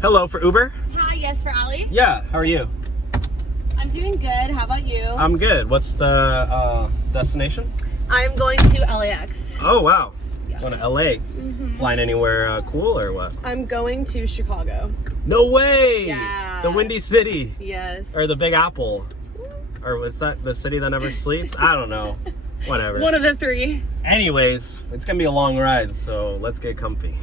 Hello, for Uber? Hi, yes, for Ali. Yeah, how are you? I'm doing good. How about you? I'm good. What's the destination? I'm going to LAX. Oh, wow. Yes. Going to LA? Flying anywhere cool or what? I'm going to Chicago. No way! Yeah. The Windy City. Yes. Or the Big Apple. Or what's that? The city that never sleeps? I don't know. Whatever. One of the three. Anyways, it's going to be a long ride, so let's get comfy.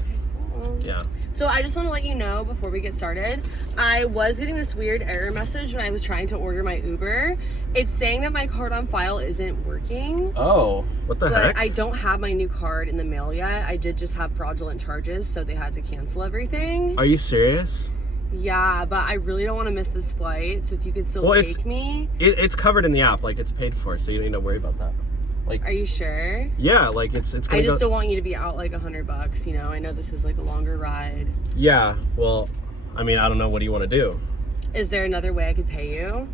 Yeah. So I just want to let you know before we get started, I was getting this weird error message when I was trying to order my Uber. It's saying that my card on file isn't working. Oh, what the heck? But I don't have my new card in the mail yet. I did just have fraudulent charges, so they had to cancel everything. Are you serious? Yeah, but I really don't want to miss this flight, so if you could still take me. It's covered in the app, like it's paid for, so you don't need to worry about that. Like, are you sure? Yeah, like it's gonna I just don't want you to be out like $100, you know? I know this is like a longer ride. Yeah, well, I mean, I don't know, what do you want to do? Is there another way I could pay you?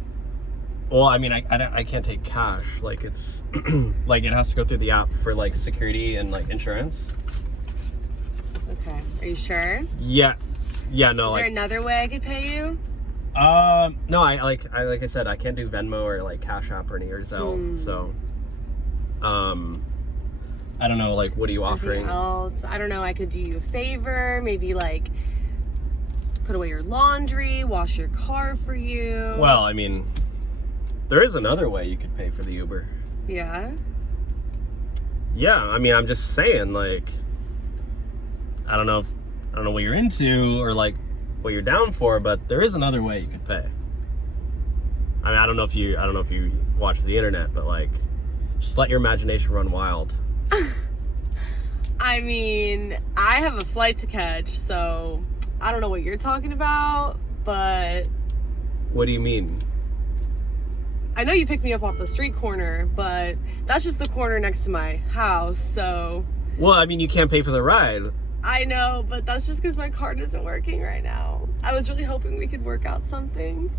Well, I mean, I can't take cash, like it's, like it has to go through the app for like security and like insurance. Okay, are you sure? Yeah, no. Is there another way I could pay you? No, like I said, I can't do Venmo or like Cash App or any or Zelle, so. I don't know, like, what are you offering? Else? I don't know, I could do you a favor, maybe like put away your laundry, wash your car for you. Well, I mean, there is another way you could pay for the Uber. Yeah? Yeah, I mean, I'm just saying, like, I don't know what you're into or like what you're down for, but there is another way you could pay. I mean, I don't know if you watch the internet, but like, just let your imagination run wild. I mean, I have a flight to catch, so I don't know what you're talking about, but... What do you mean? I know you picked me up off the street corner, but that's just the corner next to my house, so... Well, I mean, you can't pay for the ride. I know, but that's just because my card isn't working right now. I was really hoping we could work out something.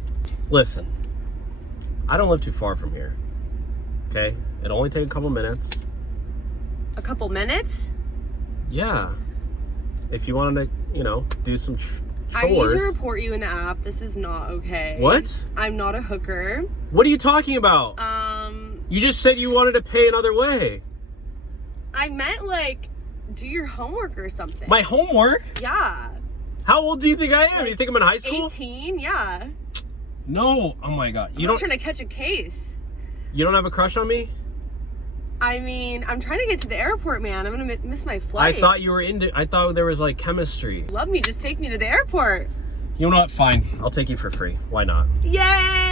Listen, I don't live too far from here, okay? It'll only take a couple minutes. A couple minutes? Yeah. If you wanted to, you know, do some chores. I need to report you in the app. This is not okay. What? I'm not a hooker. What are you talking about? You just said you wanted to pay another way. I meant, like, do your homework or something. My homework? Yeah. How old do you think I am? Like, you think I'm in high school? 18, yeah. No. Oh my God. I'm not trying to catch a case. You don't have a crush on me? I mean, I'm trying to get to the airport, man. I'm gonna miss my flight. I thought there was like chemistry. Love me, just take me to the airport. You know what? Fine. I'll take you for free. Why not? Yay!